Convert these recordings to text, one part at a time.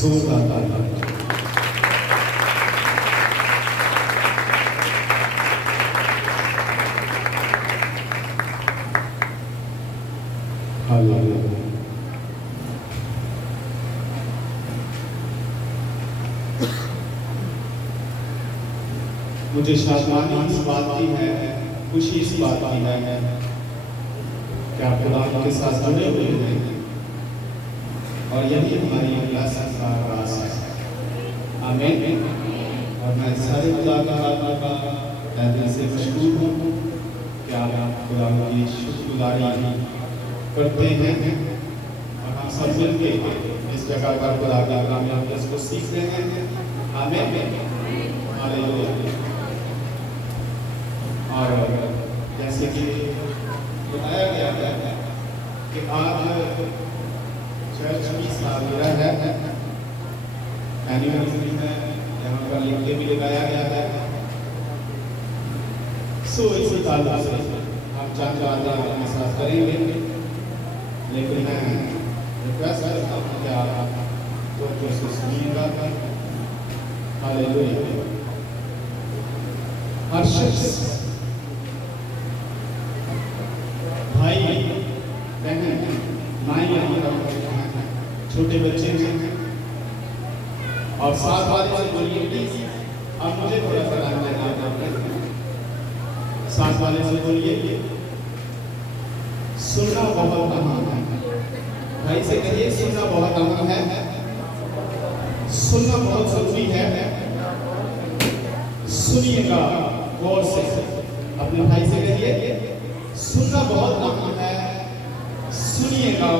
जोरदार तालियां। हालेलुया। मुझे शाबाशी इस बात की है, खुशी इस बात की है कि आप खुदा के साथ जुड़े हुए हैं और यही हमारी विरासत का राज है। आमीन। और मैं सारे खुदा का तहे दिल से मशकूर हूँ कि आप खुदा की शुक्रगुजारी करते हैं और हम सब मिलके इस जगह पर खुदा के कलाम को सीख रहे हैं। आमीन। हालेलुया। और जैसे कि बताया गया है कि आज चर्च की सालगिरह है, एनिवर्सरी है, यहाँ पर लिख के भी लगाया गया है। सो इसी ताल्लुक से हम चाचा अपने साथ करेंगे, लेकिन मैं रिक्वेस्ट करता हूँ कि आप तो सुनिएगा। हालेलुया। हर शख्स, भाई बहन, माँ, छोटे बच्चे हैं और साथ वाले से बोलिए प्लीज। अब मुझे थोड़ा सा ध्यान देना, साथ वाले से बोलिए सुनना बहुत अहम है। भाई से कहिए सुनना बहुत अहम है, सुनना बहुत जरूरी है। सुनिएगा गौर से। अपने भाई से कहिए सुनना बहुत अहम है, सुनिएगा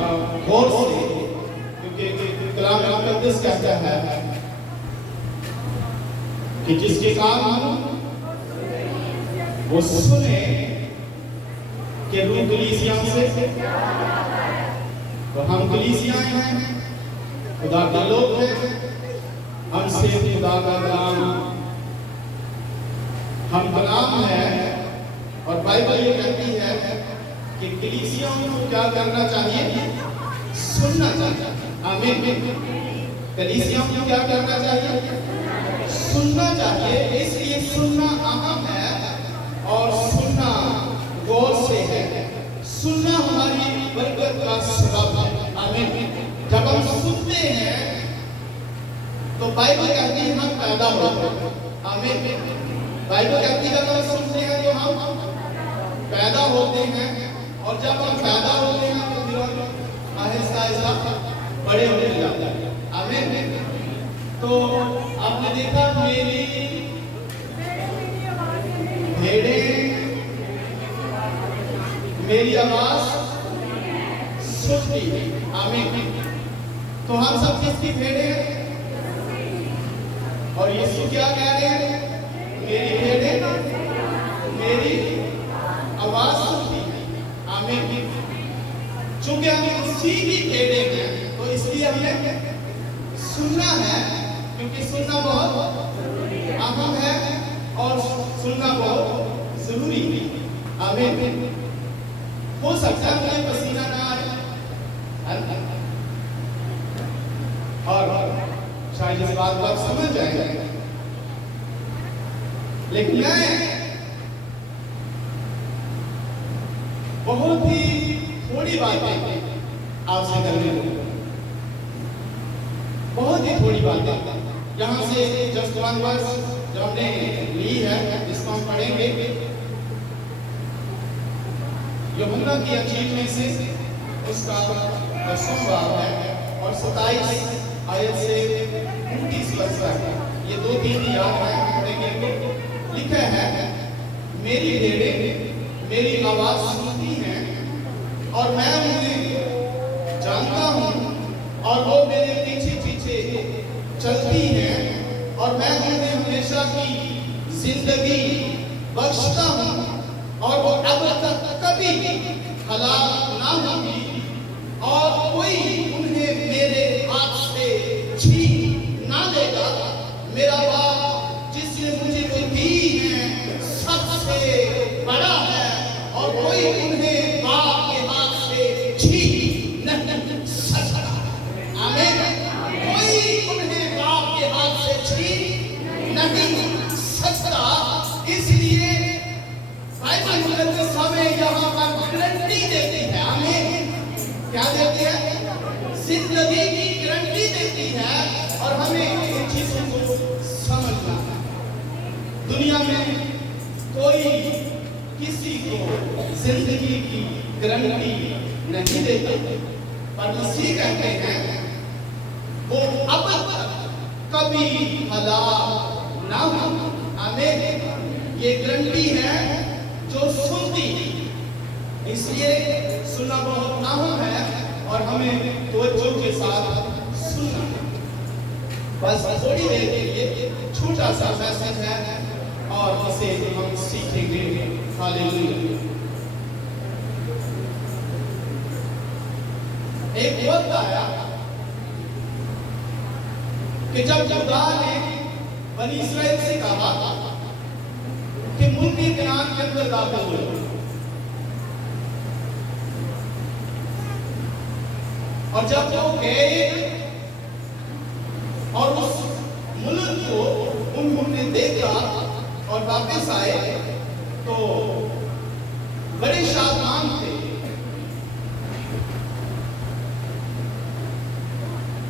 गौर से, क्योंकि कलाम मुक़द्दस कहता है कि जिसके कान वो सुने कि रूह कलीसियाओं से। तो हम कलीसियाएं हैं, खुदा के लोग हैं, हमसे खुदा का कलाम, हम कलाम है। और बाइबल ये कहती है कि कलीसियाओं को क्या करना चाहिए? सुनना चाहिए। आमीन। कलीसियाओं को क्या करना चाहिए? सुनना चाहिए। इसलिए सुनना अहम है और सुनना गौर से है। सुनना हमारी बरकत का सबब है। आमीन। जब हम सुनते हैं तो बाइबल कहती है हम पैदा होते हैं। आमीन। बाइबल कहती है जब हम सुनते हैं तो हम पैदा होते हैं, और जब हम पैदा होते हैं तो फिर हम आहिस्ता आहिस्ता बड़े होने जाते हैं। आमीन। तो आपने देखा मेरी भेड़ें मेरी आवाज सुनती है। आमीन। तो हम सब किसकी भेड़ें हैं? और यीशु क्या कह रहे हैं? मेरी भेड़ें मेरी आवाज सुनती है। आमीन। चूंकि हम उसी की भेड़ें हैं तो इसलिए हमें सुनना है, क्योंकि सुनना बहुत अहम है और सुनना बहुत जरूरी है। आमीन। हो सकता है मुझे पसीना ना आए और शायद इस बात को आप समझ जाएंगे, लेकिन मैं बहुत ही थोड़ी बातें आपसे करने को, बहुत ही थोड़ी बातें यहाँ से जस्ट वन वर्स जो हमने ली है जिसको हम पढ़ेंगे यूहन्ना की अंजील में से उसका 10वां बाब है और 27 आयत से 29 वर्ष तक। ये 2-3 याद है पढ़ेंगे। लिखा है मेरी भेड़ें मेरी आवाज सुनती हैं और मैं उन्हें जानता हूँ और वो मेरे पीछे पीछे चलती हैं और मैं उन्हें हमेशा की जिंदगी बख्शता हूँ और वो अब तक कभी हलाक ना होगी और कोई उन्हें मेरे हाथ से छीन ना लेगा। मेरा बाप जिसने मुझे वो दी है सबसे बड़ा है और कोई उन्हें बाप के हाथ नहीं सकता। इसलिए बाइबल मुकद्दस हमें यहाँ पर गारंटी देती है, हमें क्या देती है? जिंदगी की गारंटी देती है। और हमें इन चीजों को समझना है। दुनिया में कोई किसी को जिंदगी की गारंटी नहीं देता, पर मसीह कहते हैं वो अब कभी हलाक ना हो। आमीन। ये गारंटी है जो सुनती, इसलिए सुनना बहुत अहम है और हमें तवज्जो के साथ सुनना है। बस थोड़ी देर के लिए छोटा सा मैसेज है और इसे हम सीखेंगे। हालेलुया। एक वक्त आया कि जब खुदा ने बनी इस्राएल से कहा कि मुल्क कनान के अंदर दाखिल हो, और जब वो गए और उस मुल्क को उन्होंने देखा और वापस आए तो बड़े शादमान थे।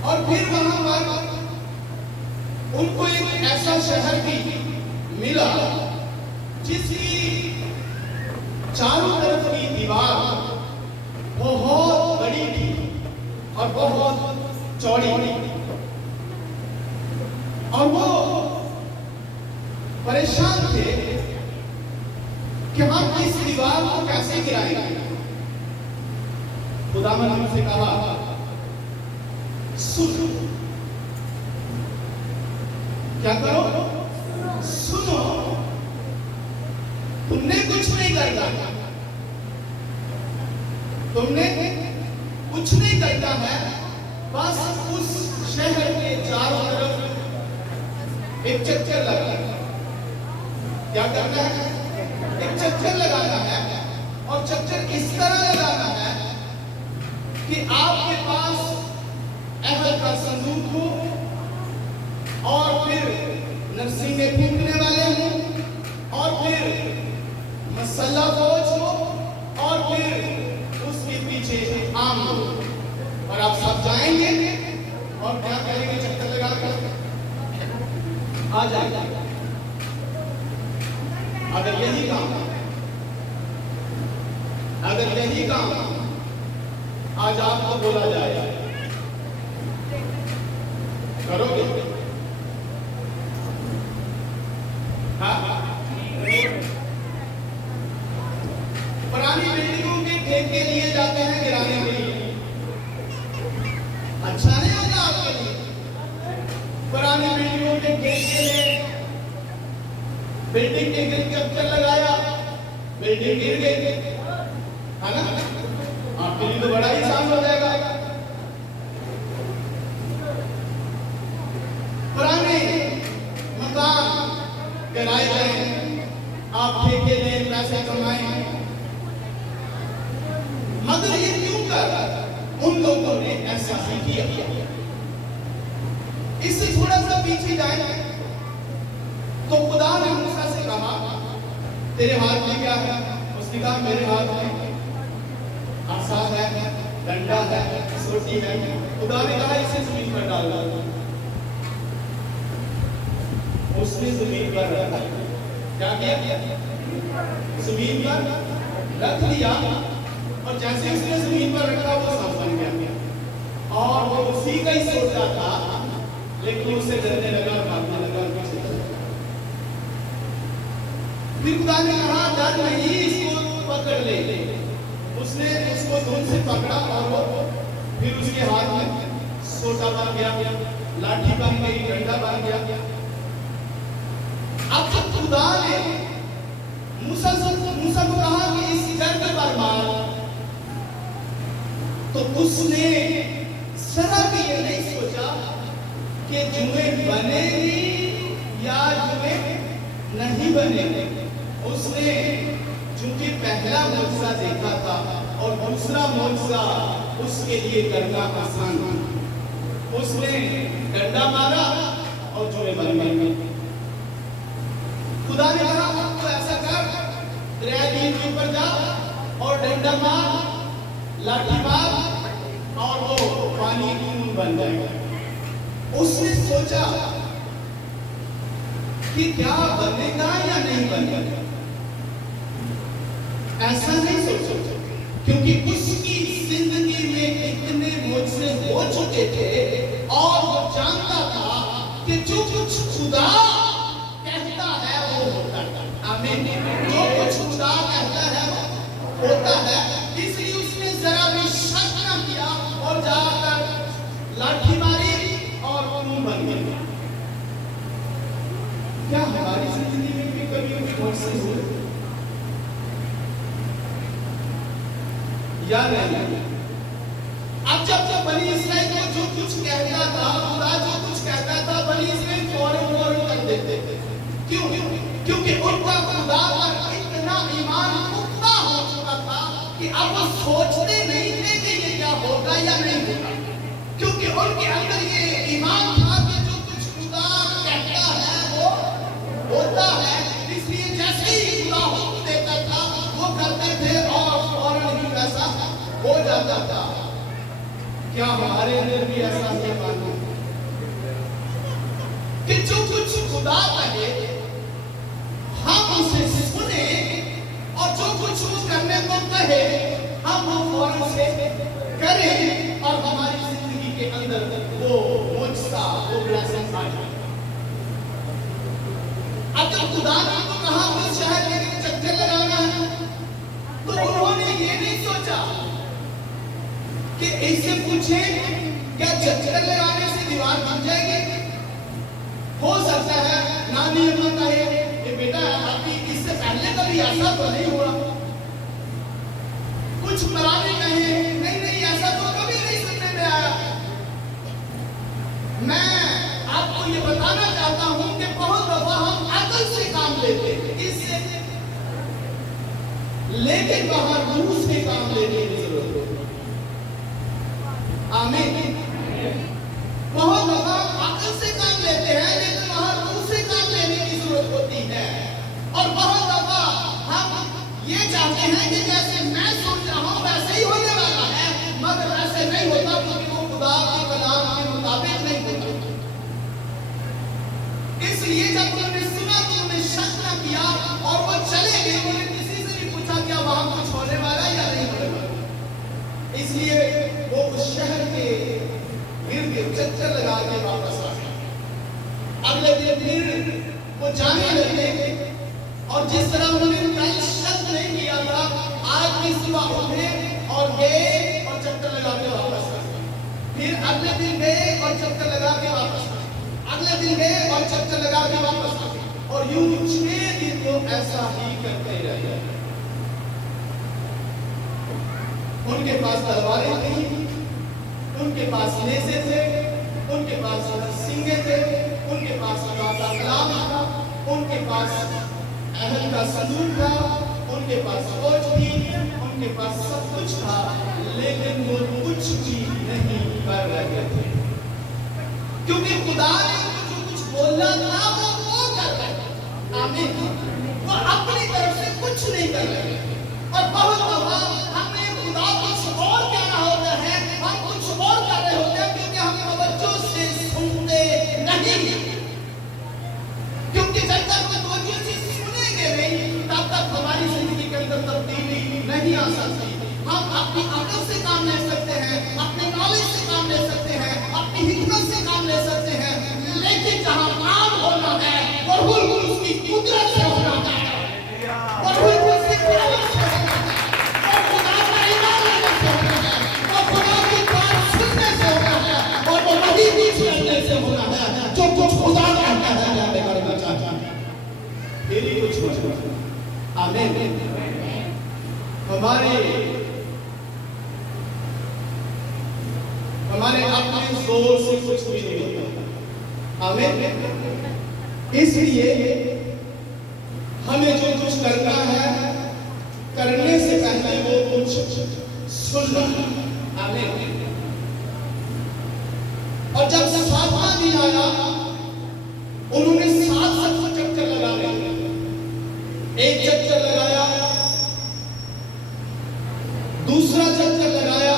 और फिर वहां पर उनको एक ऐसा शहर भी मिला जिसकी चारों तरफ की दीवार बहुत बड़ी थी और बहुत चौड़ी थी। और वो परेशान थे कि हम इस दीवार को कैसे गिराएंगे। खुदावंद ने उनसे कहा, सुनो। क्या करो? सुनो। तुमने कुछ नहीं करना, तुमने कुछ नहीं करना है। बस उस शहर के चारों तरफ एक चक्कर लगाना। क्या करना है? एक चक्कर लगाना है। और चक्कर इस तरह लगाना है कि आपके पास अहद का संदूक हो और फिर नरसिंगे फूंकने वाले हो और फिर मसल्ला फौज हो और फिर उसके पीछे आम हो। और आप सब जाएंगे और क्या करेंगे? चक्कर लगा कर आ जाएगा। अगर यही काम आज आपको बोला जाए, करोगे? हाँ? पुरानी बिल्डिंगों के ठेके लिए जाते हैं गिराने के लिए। अच्छा नहीं होगा आपके लिए? पुरानी बिल्डिंगों के ठेके में बिल्डिंग के गिर चक्कर लगाया, बिल्डिंग गिर गई, है ना? आपके लिए तो बड़ा ही आसान हो जाएगा। पुराने मकान किराए दें, आप ठेके लें, पैसे कमाएं। मगर ये क्यों कर? उन लोगों ने ऐसा ही किया। इससे थोड़ा सा पीछे जाए तो खुदा ने मूसा से कहा, तेरे हाथ में क्या है? उसने कहा, मेरे हाथ में आसा है, डंडा है, सोटी है। खुदा ने कहा, इसे जमीन पर डाल दो। उसने जमीन पर रखा। क्या किया? जमीन पर रख दिया। और जैसे उसने जमीन पर रखा वो सांप बन गया। और वो उसी का ही सोचा था, लेकिन उसे डरने लगा, भागने लगा। फिर खुदा ने कहा, डर नहीं, इसको पकड़ ले। उसने उसको धूल से पकड़ा और वो फिर उसके हाथ में सोटा बन गया, लाठी बन गई, डंडा बन गया। अब जब खुदा ने मूसा को कहा कि इस गर्द पर मार, तो उसने जरा भी ये नहीं सोचा कि जुएं बनेगी या जुएं नहीं बनेगी। उसने चूंकि पहला मौजज़ा देखा था और दूसरा मौजज़ा उसके लिए करना आसान था, उसने डंडा मारा और जुएं बन गई। खुदा ने कहा अब तो ऐसा कर, दरिया नील के ऊपर जा और डंडा मार, लाठी मार और वो पानी खून बन जाएगा। उसने सोचा कि क्या बनेगा या नहीं बनेगा, ऐसा नहीं सोचा, क्योंकि उसकी जिंदगी में इतने मुझसे हो चुके थे और वो जानता था कि जो कुछ खुदा कहता है वो होता है। आमीन। जो कुछ खुदा कहता है वो होता है। इसलिए उसने जरा भी शक न किया और जाकर लाठी मारी और खून बन गया। क्या हमारी जिंदगी में भी कभी मुझसे हुआ या नहीं? अब जब बनी इसराइल को जो कुछ कहता था, खुदा जो कुछ कहता था, बनी इसराइल फौरन कर देते थे। क्यों? क्योंकि उनका खुदा पर इतना ईमान पुख्ता हो चुका था कि अब वो सोचते नहीं थे कि ये क्या होगा या नहीं होगा, क्योंकि उनके अंदर ये ईमान था कि जो कुछ खुदा कहता है वो होता है। इसलिए जैसे ही खुदा हुक्म देता था वो करते थे और फौरन ही वैसा हो जाता था। क्या हमारे अंदर भी ऐसा ही मानो कि जो कुछ खुदा कहे हम उसे सुने और जो कुछ वो करने को कहे हम वो फौरन से करें और हमारी जिंदगी के अंदर वो मुझसा वो ब्लेसिंग आ जाए। अब जब खुदा ने उनको कहा उस शहर में चक्कर लगाना है तो उन्होंने ये नहीं सोचा कि इससे पूछे क्या चक्कर लगाने से दीवार बन जाएगी। हो सकता है नानी अम्मा कहे कि बेटा अभी इससे पहले कभी ऐसा तो नहीं हुआ। कुछ मराने कहे नहीं नहीं ऐसा तो कभी नहीं सुनने में आया। मैं आपको ये बताना चाहता हूं कि बहुत दफा हम अकल से काम लेते हैं, इससे लेकिन बाहर रूह से काम लेने की जरूरत है। आमीन। बहुत दफा अकल से काम लेते हैं लेकिन वहां रूह से काम लेने की जरूरत होती है। और बहुत दफा हम ये चाहते हैं कि जैसे मैं सोच रहा हूं वैसे ही होने वाला है, मगर वैसे नहीं होता क्योंकि वो खुदा के कलाम के मुताबिक नहीं होता। इसलिए जब उन्होंने सुना तो उन्होंने शक न किया और वो चले गए। उन्होंने किसी से भी पूछा क्या वहां कुछ होने वाला या नहीं होने वाला। इसलिए वो उस शहर के गिर्द चक्कर लगा के वापस आ गए। अगले दिन फिर वो जाने लगे और जिस तरह उन्होंने कल शक नहीं किया था आज भी सुबह उठे और गए और चक्कर लगा के वापस आ गए। फिर अगले दिन गए और चक्कर लगा के वापस आ गए। अगले दिन गए और चक्कर लगा के वापस आ गए और यूं 6 दिन वो ऐसा ही करते रहे। उनके पास तलवारें थी, उनके पास नेज़े थे, उनके पास सिंगे थे, उनके पास खुदा का कलाम था, उनके पास अहद का सनूर था, उनके पास फौज थी, उनके पास सब कुछ था, लेकिन वो कुछ भी नहीं कर रहे थे क्योंकि खुदा ने जो कुछ बोला था वो कर रहे थे। आमीन। वो अपनी तरफ से कुछ नहीं कर रहे थे। और बहुत दफा हमने खुदा कुछ और कहना होता है, हम कुछ और कर रहे होते हैं क्योंकि हम तवज्जो से सुनते नहीं। क्योंकि जब तक हम तवज्जो से सुनेंगे नहीं तब तक हमारी जिंदगी के अंदर तब्दीली नहीं आ सकती। हम अपनी अकल से काम ले सकते हैं, अपने नॉलेज से काम ले सकते हैं, अपनी हिकमत से काम ले सकते हैं, लेकिन जहां काम होना है वो बिल्कुल उसकी कुदरत से होना है, वो बिल्कुल उसकी कुदरत से होना है, वो खुदा का ईमान लेने से होना है, वो खुदा की बात सुनने से होना है और वो वही कुछ करने से होना है जो कुछ खुदा कहता है हमें करना चाहता है। फिर ही कुछ होगा। आमीन। हमारे अपने जोर से कुछ भी नहीं होता। आमीन। इसलिए हमें जो कुछ करना है करने से पहले वो कुछ सुनना। आमीन। और जब 7वां दिन आया उन्होंने 7 चक्कर लगाने चक्कर लगाया,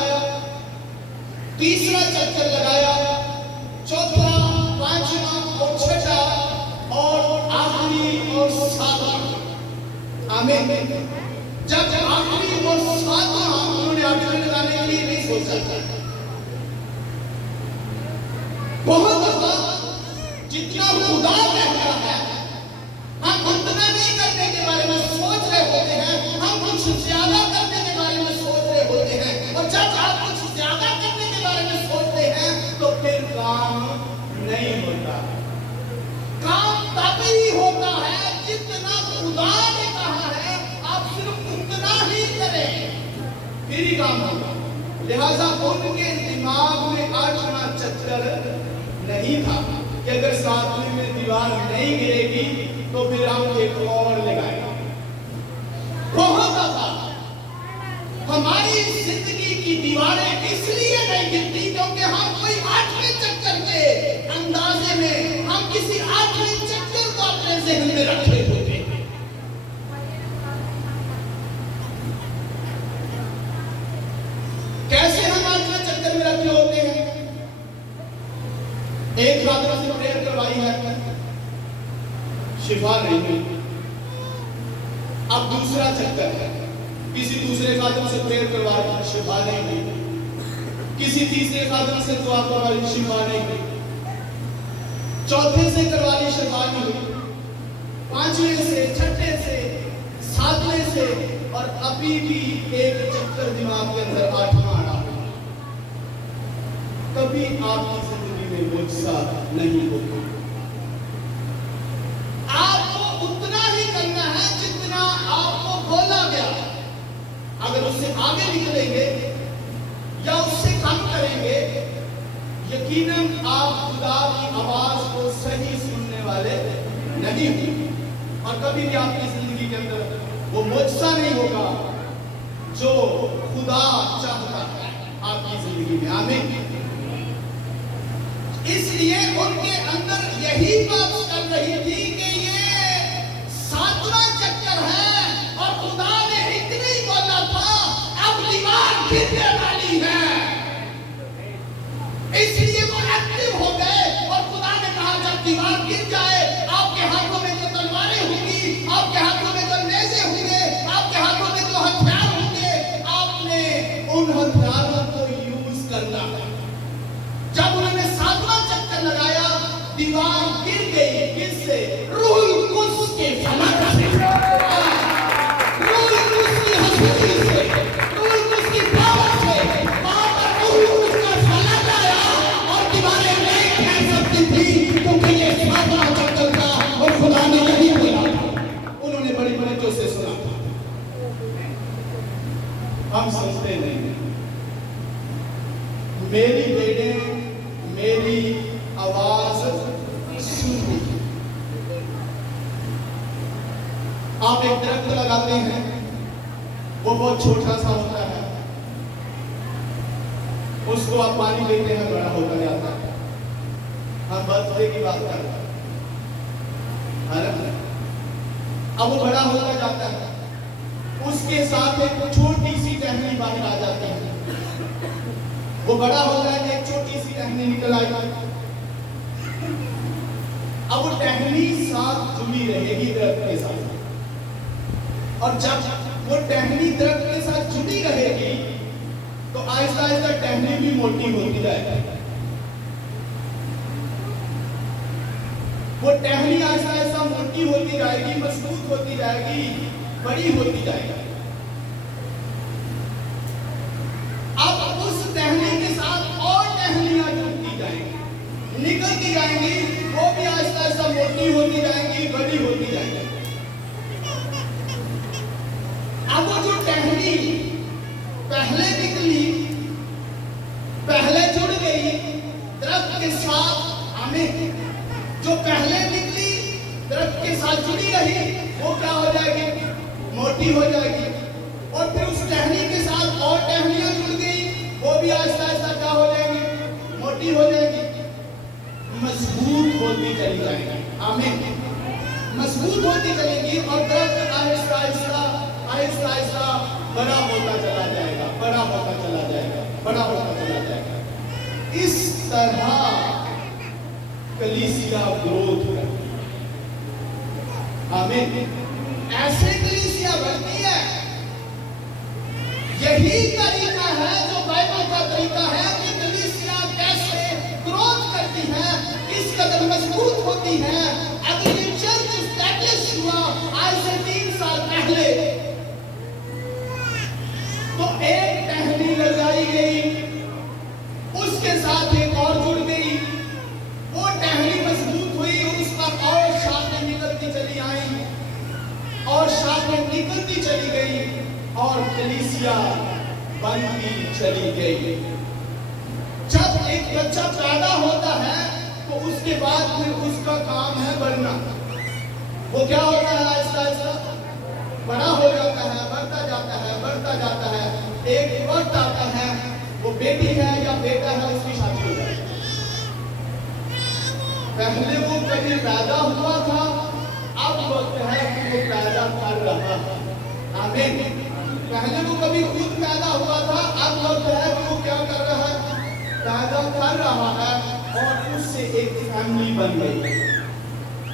तीसरा चक्कर लगाया, चौथा, पांचवा और छठा और आखिरी और सातवां। आमीन। जब आखिरी और सातवां उन्होंने आखिरी लगाने के लिए नहीं सोचा। बहुत दफा जितना खुदा कहता है हम उतना नहीं करने के बारे में सोच रहे होते हैं, हम कुछ ज्यादा करने के बारे में सोच रहे होते हैं। और जब आप कुछ ज्यादा करने के बारे में सोचते हैं तो फिर काम नहीं होता। काम तभी होता है जितना खुदा ने कहा है आप सिर्फ उतना ही करें, फिर ही काम होगा। लिहाजा उनके दिमाग में 8वां चक्कर नहीं था कि अगर 7वें में दीवार नहीं गिरेगी तो फिर हम एक और लगाएंगे। बहुत दफा हमारी जिंदगी की दीवारें इसलिए नहीं गिरती क्योंकि हम कोई 8वें चक्कर के अंदाजे में हम किसी 8वें चक्कर को अपने ज़हन में रखे होते हैं। कैसे हम 8वें चक्कर में रखे होते हैं? एक खातिर से प्रेयर करवाई है, शिफा नहीं हुई। अब दूसरा चक्कर है, किसी दूसरे खातिर से प्रेयर करवाई, शिफा नहीं हुई। किसी तीसरे खातिर से दुआ करवाई, शिफा नहीं हुई। चौथे से करवाई, शिफा नहीं हुई। 5वें से, 6ठे से, 7वें से, और अभी भी एक चक्कर दिमाग के अंदर 8वां आना हुआ। कभी आपकी जिंदगी में मुझसा नहीं होगा। आपको उतना ही करना है जितना आपको बोला गया। अगर उससे आगे निकलेंगे या उससे कम करेंगे, यकीनन आप खुदा की आवाज को सही सुनने वाले नहीं होंगे और कभी भी आपकी जिंदगी के अंदर वो मुझसा नहीं होगा जो खुदा चाहता है आपकी जिंदगी में। आमीन। इसलिए उनके अंदर यही बात चल रही थी कि ये 7वां चक्कर है और खुदा ने इतना ही बोला था अब दीवार गिरने वाली है। इसलिए वो एक्टिव हो गए और खुदा ने कहा जब दीवार गिर जाए, आपके हाथों में जो तलवारें होंगी, आपके हाथों में जो नेज़े होंगे, आपके हाथों में जो हथियार होंगे, आपने उन हथियारों को यूज करना है। जब उन्होंने 7वां चक्कर लगाया, दीवार गिर गई। किससे? रूहुल कुद्स के फलक से, रूहुल कुद्स की हजूरी से, रूहुल कुद्स की पावर से। वहां पर रूहुल कुद्स का फलक आया और दीवारें नहीं ठहर सकती थी क्योंकि ये 7वां चक्कर था और खुदा ने यही बोला था। उन्होंने बड़ी बड़ी से सुना था। हम समझते नहीं। मेरी बेटे मेरी आवाज सुनती। आप एक दरख्त लगाते हैं, वो बहुत छोटा सा होता है, उसको आप पानी देते हैं, बड़ा होता जाता है। हम बर्थडे की बात कर रहे हैं, अब वो बड़ा होता जाता है, उसके साथ एक छोटी सी टहनी बाहर आ जाती है। वो बड़ा होता है, एक छोटी सी टहनी निकल आई। अब वो टहनी साथ जुड़ी रहेगी दरख्त के साथ, और जब वो टहनी दरख्त के साथ जुड़ी रहेगी तो आहिस्ता आहिस्ता टहनी भी मोटी होती जाएगी। वो टहनी आहिस्ता आहिस्ता मोटी होती जाएगी, मजबूत होती जाएगी, बड़ी होती जाएगी। अब उस टहनी के साथ और टहनियां जुड़ती जाएंगी, निकलती जाएंगी, वो भी आहिस्ता आहिस्ता मोटी होती जाएंगी, बड़ी होती जाएंगी। अब वो जो टहनी पहले निकली, पहले जुड़ गई दरख्त के साथ, हमें जो पहले निकली दरख्त के साथ जुड़ी रही, वो क्या हो जाएगी? मोटी हो जाएगी। और फिर उस टहनी के साथ और टहनियां जुड़ गई, वो भी आहिस्ता आहिस्ता क्या हो जाएगी? मोटी हो जाएगी, मजबूत होती चली जाएगी। आमीन। मजबूत होती चलेगी और दरख्त आहिस्ता आहिस्ता आहिस्ता आहिस्ता बड़ा होता चला जाएगा। बड़ा होता चला जाएगा, बड़ा होता चला जाएगा। इस तरह कलीसिया ग्रोथ करती है। आमीन। ऐसे कलीसिया बढ़ती है। यही तरीका है जो बाइबल का तरीका है कि कलीसिया कैसे ग्रोथ करती है, किस कदर मजबूत होती है। अगर ये चर्च एस्टैब्लिश हुआ आज से 3 साल पहले, तो एक टहनी लगाई गई, उसके साथ एक और जुड़ गई, वो टहनी मजबूत हुई, उसका और शाखें निकलती चली आई और शाखें निकलती चली गई और कलीसिया बनती चली गई। जब एक बच्चा पैदा होता है तो उसके बाद फिर उसका काम है बढ़ना। वो क्या होता है, आहिस्ता आहिस्ता बड़ा हो जाता है, बढ़ता जाता है, बढ़ता जाता है। एक वक्त आता है, वो बेटी है या बेटा है, उसकी शादी हो जाती है। पहले वो कभी पैदा हुआ था, अब वक्त है कि वो पैदा कर रहा है। आमीन। पहले वो कभी खुद पैदा हुआ था, अब वक्त है कि वो क्या कर रहा है, पैदा कर रहा है और उससे एक फैमिली बन गई।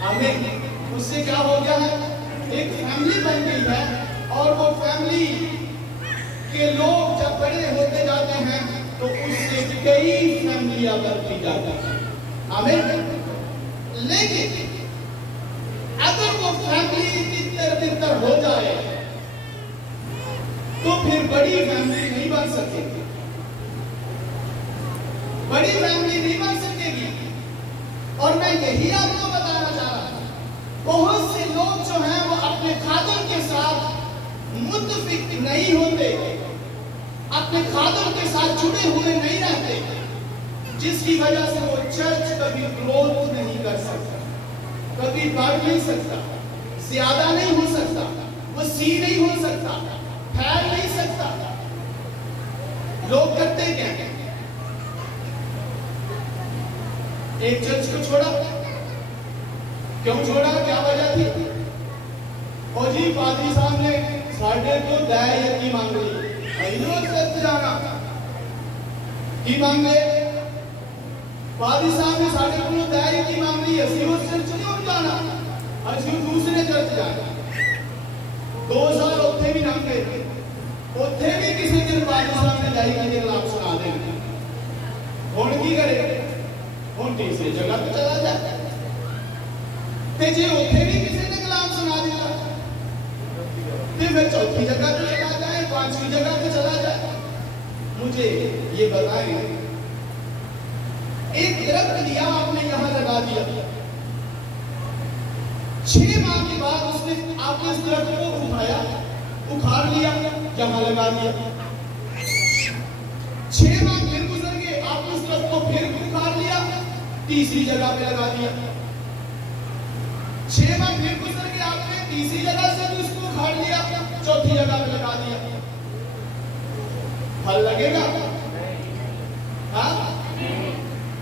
आमीन। उससे क्या हो गया है, एक फैमिली बन गई है और वो फैमिली के लोग जब बड़े होते जाते हैं तो उससे कई फैमिलियां बनती जाती हैं। आमीन। लेकिन अगर वो फैमिली तितर-बितर हो जाए तो फिर बड़ी फैमिली नहीं बन सकेगी, बड़ी फैमिली नहीं बन सकेगी। और मैं यही आपको बताना चाह रहा हूं, बहुत से लोग जो हैं वो अपने खादर के साथ मुत्तफिक नहीं होते, अपने खादर के साथ जुड़े हुए नहीं रहते, जिसकी वजह से वो चर्च कभी ग्रोथ नहीं कर सकता, कभी बढ़ नहीं सकता, ज्यादा नहीं हो सकता, वो सी नहीं हो सकता, फैल नहीं सकता। लोग करते क्या है, एक चर्च को छोड़ा, क्यों छोड़ा, क्या वजह थी? और जी पादरी साहब ने साढ़े को दया यकी मांग ली, चर्च जाना की मांग ले, पादरी साहब ने साढ़े को दया यकी मांग ली, असी उस चर्च नहीं जाना, असी दूसरे चर्च जाना। 2 साल उत्थे भी लंघ गए, उत्थे भी किसी दिन पादरी साहब ने दया के खिलाफ सुना देना। हुण की करे, हुण तीसरी जगह पे चला जाए, ते जे उत्थे भी किसी ने कलाम सुना दिया ते फिर चौथी जगह पे चला जाए, 5वीं जगह पे चला जाए। मुझे ये बताएं, एक दरख्त लिया आपने यहां लगा दिया, 6 माह के बाद उसने आपने उस दरख्त को उठाया, उखाड़ लिया, यहां लगा दिया। 6 माह फिर गुजर गए, आपने उस दरख्त को फिर उखाड़ लिया, तीसरी जगह पे लगा दिया। 6 माह फिर गुजर गए, आपने तीसरी जगह से भी उसको उखाड़ लिया, चौथी जगह पे लगा दिया। फल लगेगा? हाँ?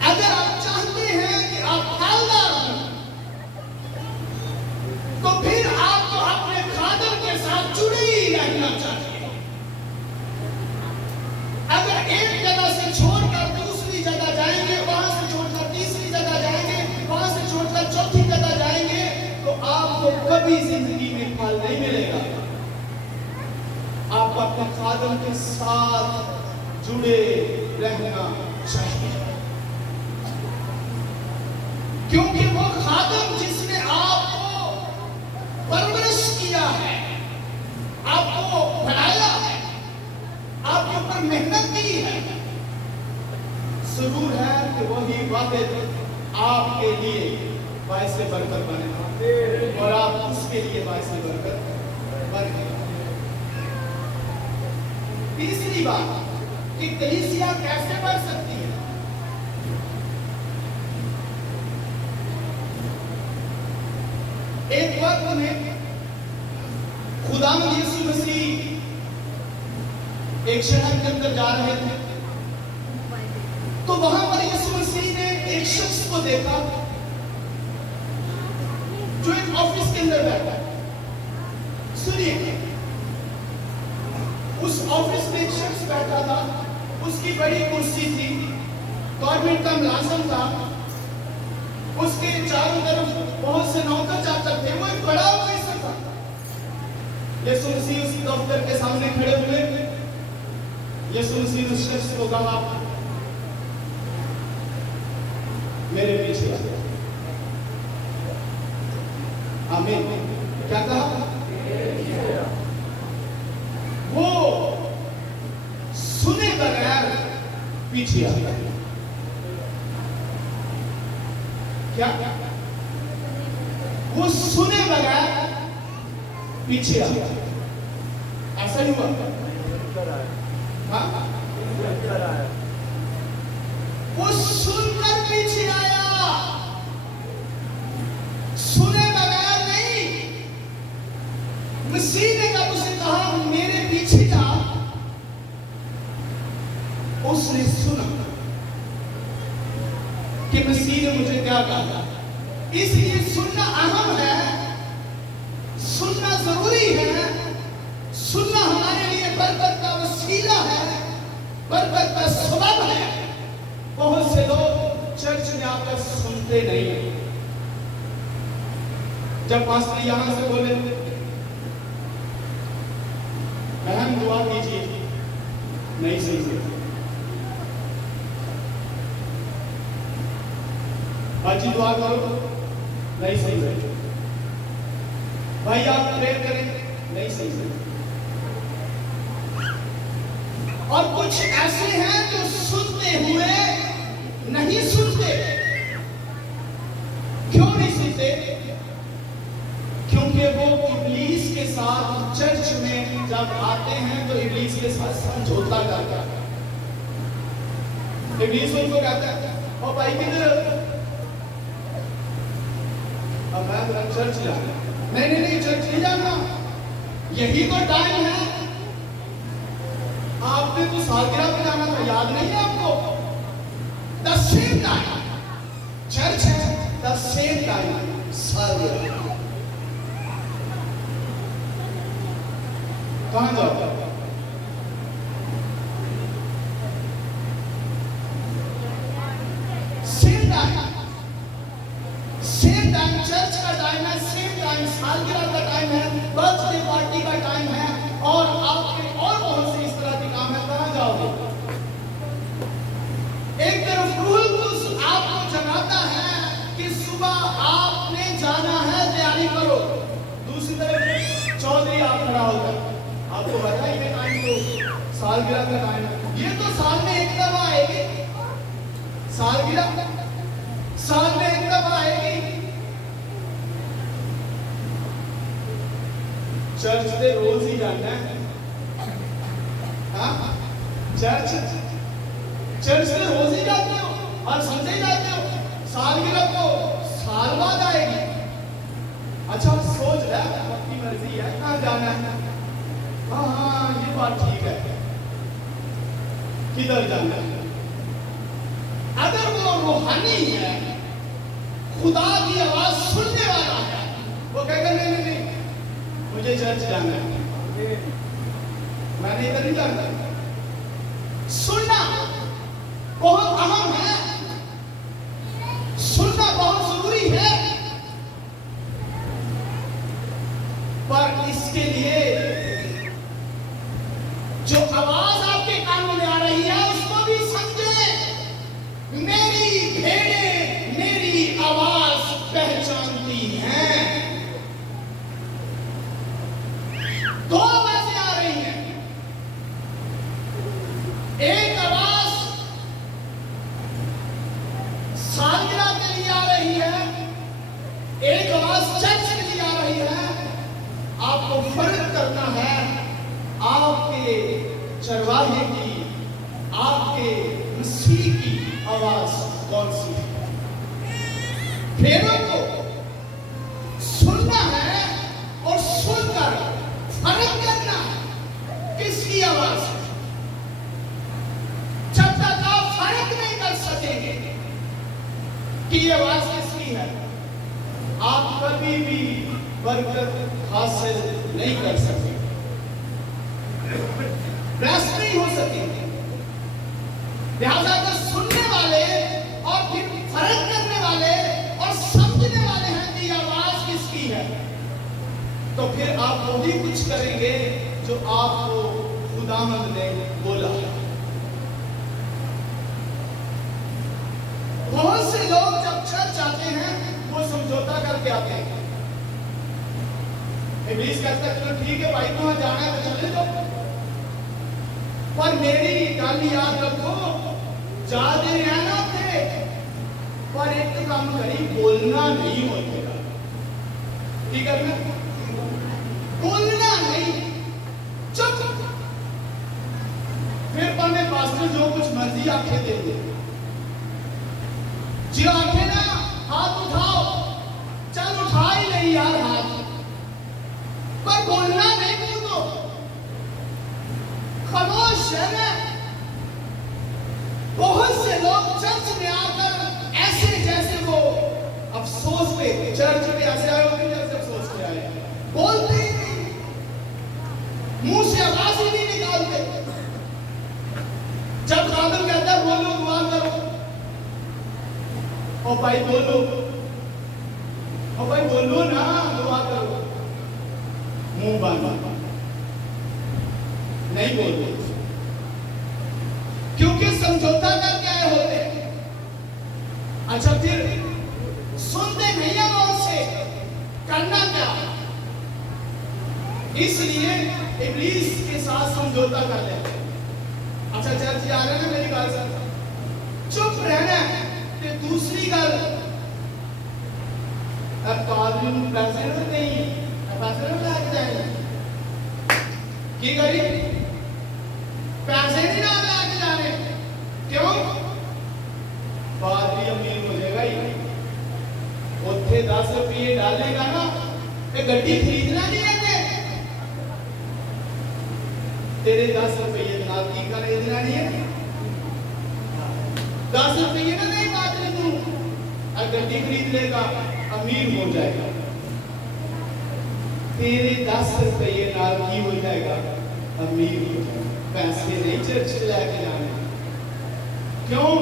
अगर आप चाहते हैं कि आप फलदार हो, तो फिर आपको अपने खादर के साथ जुड़े ही रहना चाहिए। अगर एक जगह से छोड़कर दूसरी जगह जाएंगे, वहां से छोड़कर तीसरी जगह जाएंगे, वहां से छोड़कर चौथी जगह जाएंगे, तो आपको कभी जिंदगी में फल नहीं मिलेगा। आपको अपने खादर के साथ जुड़े रहना चाहिए, क्योंकि वो खादम जिसने आपको परवरिश किया है, आपको बनाया है, आपके ऊपर मेहनत की है, जरूर है कि वही वाहिद आपके लिए बाइस बरकत बने और आप उसके लिए बाइस बरकत बने। तीसरी बात कि कलीसिया कैसे बढ़ सकती है। एक वक्त में खुदावंद यीशु मसीह एक शहर के अंदर जा रहे थे, तो वहां पर यीशु मसीह ने एक शख्स को देखा जो एक ऑफिस के अंदर बैठा है। सुनिए, उस ऑफिस में एक शख्स बैठा था, उसकी बड़ी कुर्सी थी, गवर्नमेंट का मुलाजिम था, उसके चारों तरफ बहुत से नौकर चाकर थे, वो एक बड़ा ऑफिसर था। यीशु मसीह उस दफ्तर के सामने खड़े हुए, यीशु मसीह उस शख्स को कहा, मेरे पीछे आ। आमीन। क्या कहा? वो सुने बगैर पीछे आ गया। क्या? वो सुने बगैर पीछे आ गया। ऐसा ही हुआ? हाँ? वो सुनकर पीछे आया, सुने बगैर नहीं। मसीह ने कब उसे कहा मेरे पीछे जा, उसने सुना कि मसीह ने मुझे क्या कहा। इसलिए सुनना अहम है, सुनना जरूरी है, सुनना हमारे लिए बरकत का वसीला है, बरकत का सबब है। बहुत से लोग चर्च में आकर सुनते नहीं। जब पास्टर यहां से बोले बहन दुआ कीजिए, नहीं सुनते। बाजी दुआ करो, नहीं सुनते। भाई आप प्रेयर करें, नहीं सुनते। और कुछ ऐसे हैं जो सुनते हुए नहीं सुनते। क्यों नहीं सुनते? क्योंकि वो इब्लीस के साथ चर्च में जब आते हैं तो इब्लीस के साथ समझौता करता है। इब्लीस उनको कहता है, ओ भाई किधर, अब मैं चर्च जाना। नहीं, चर्च नहीं जाना, यही तो टाइम है। आपने तो सालगिरह पे जाना था, याद नहीं है आपको? द सेम टाइम चर्च है, द सेम टाइम सालगिरह। कहां जाओ? सेम टाइम चर्च का टाइम है, सेम टाइम सालगिरह का टाइम है, बर्थडे पार्टी का टाइम है, और आपके और बहुत से इस तरह के काम है। कहां जाओगे? एक तरफ रूह कुद्स आपको जगाता है कि सुबह आपने जाना है, तैयारी करो। दूसरी तरफ चौधरी आप खड़ा होकर आपको पता ही टाइम तो सालगिरह का टाइम है, ये तो साल में एक दफा आएगी। सालगिरह साल में एक दफा आएगी। चर्च से रोज ही जाना है। हाँ? चर्च से रोज ही जाते हो और संडे जाते हो। सालगिरह को साल बाद आएगी। अच्छा सोच रहा है, अपनी मर्जी है कहाँ जाना है। हाँ, ये बात ठीक है, किधर जाना है। अगर वो रूहानी है, खुदा की आवाज सुनने वाला है, वो कहेगा नहीं, मुझे चर्च जाना है, मैंने इधर नहीं जाना। सुनना बहुत अहम है, सुनना बहुत जरूरी है, पर इसके लिए जो आवाज आपके कानों में आ रही है उसको भी समझे। मेरी भेड़ें मेरी आवाज पहचानती हैं। दो आवाजें आ रही हैं। एक आवाज सालगिरह के लिए आ रही है, एक आवाज चर्च के लिए आ रही है। आपको फर्क करना है आपके चरवाहे की, आपके मसीह की आवाज कौन सी है। भेड़ों को सुनना है और सुनकर फर्क करना है किसकी आवाज है। जब तक आप फर्क नहीं कर सकेंगे कि ये आवाज किसकी है, आप कभी भी बरकत हासिल नहीं कर सकते। नहीं हो सकेंगे। लिहाजा अगर सुनने वाले और फिर फर्क करने वाले और समझने वाले हैं कि आवाज किसकी है, तो फिर आप वो भी कुछ करेंगे जो आपको खुदावंद ने बोला। बहुत से लोग जब चर्च आते हैं वो समझौता करके आते हैं। इब्लीस कहता है चलो ठीक है भाई, वहां जाना है तो चले जाओ, पर मेरी गल याद रखो, जाते रहना थे पर एक काम करी, बोलना नहीं होगा। ठीक है ना, बोलना नहीं, चुप। फिर पहले पास्टर जो कुछ मर्जी आंखें दे दे, जो आंखें ना हाथ उठाओ, चल उठा ही नहीं यार हाथ, पर बोलना नहीं, बोल दो, खामोश है ना। बहुत से लोग चर्च में आकर ऐसे जैसे वो अफसोस पे, चर्च में ऐसे आए होते जैसे अफसोस पे आए, बोलते ही नहीं, मुंह से आवाज ही नहीं निकालते। जब फादर कहता है बोलो दुआ करो, और भाई बोलो, और भाई बोलो ना, दुआ करो, मुंह बंद, नहीं बोलते, क्योंकि समझौता करके आए होते हैं। अच्छा फिर सुनते नहीं है और से करना क्या? इसलिए इब्लीस के साथ समझौता कर लेते हैं। अच्छा चर्च जा रहे हैं, मेरी बात सुन, चुप रहना है। फिर दूसरी गल, अब पादरी पैसे नहीं, पैसे नहीं लाके जाएंगे, की करी, पैसे नहीं ना लाके जाने, क्यों? पादरी अमीर हो जाएगा ही, उत्थे 10 रुपये डालेगा ना, ये गड्डी खरीदना नहीं है तेरे 10 रुपये नाल की खरीदना नहीं है, 10 रुपये ना नहीं पादरी तू, और गड्डी खरीद लेगा, अमीर हो जाएगा। तेरे 10 रुपये नाल की हो जाएगा, अमीर हो जाएगा। पैसे नहीं चर्च लेके जाने, क्यों?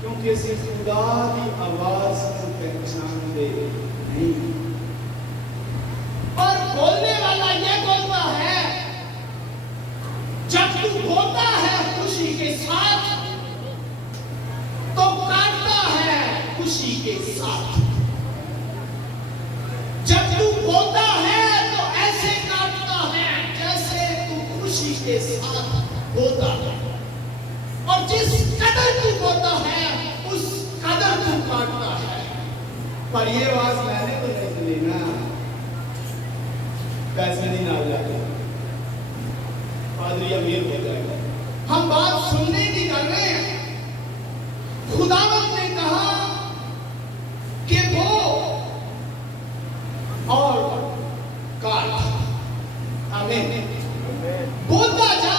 क्योंकि सिर्फ खुदा की आवाज को पहचान दे नहीं। और बोलने वाला ये बोलता है, जब तू बोलता है खुशी के साथ, तो काटता है खुशी के साथ। जब तू बोलता है तो ऐसे काटता है जैसे तू खुशी के साथ बोलता है, और जिस कदर तू बोलता है उस कदर तू काटता है। पर ये आवाज मैंने तो नहीं सुनी ना, पैसे नहीं ना जाएगा, पादरी अमीर हो जाएगा। हम बात सुनने की कर रहे हैं। खुदावंद ने कहा कि वो और काट, आमीन, बोलता जा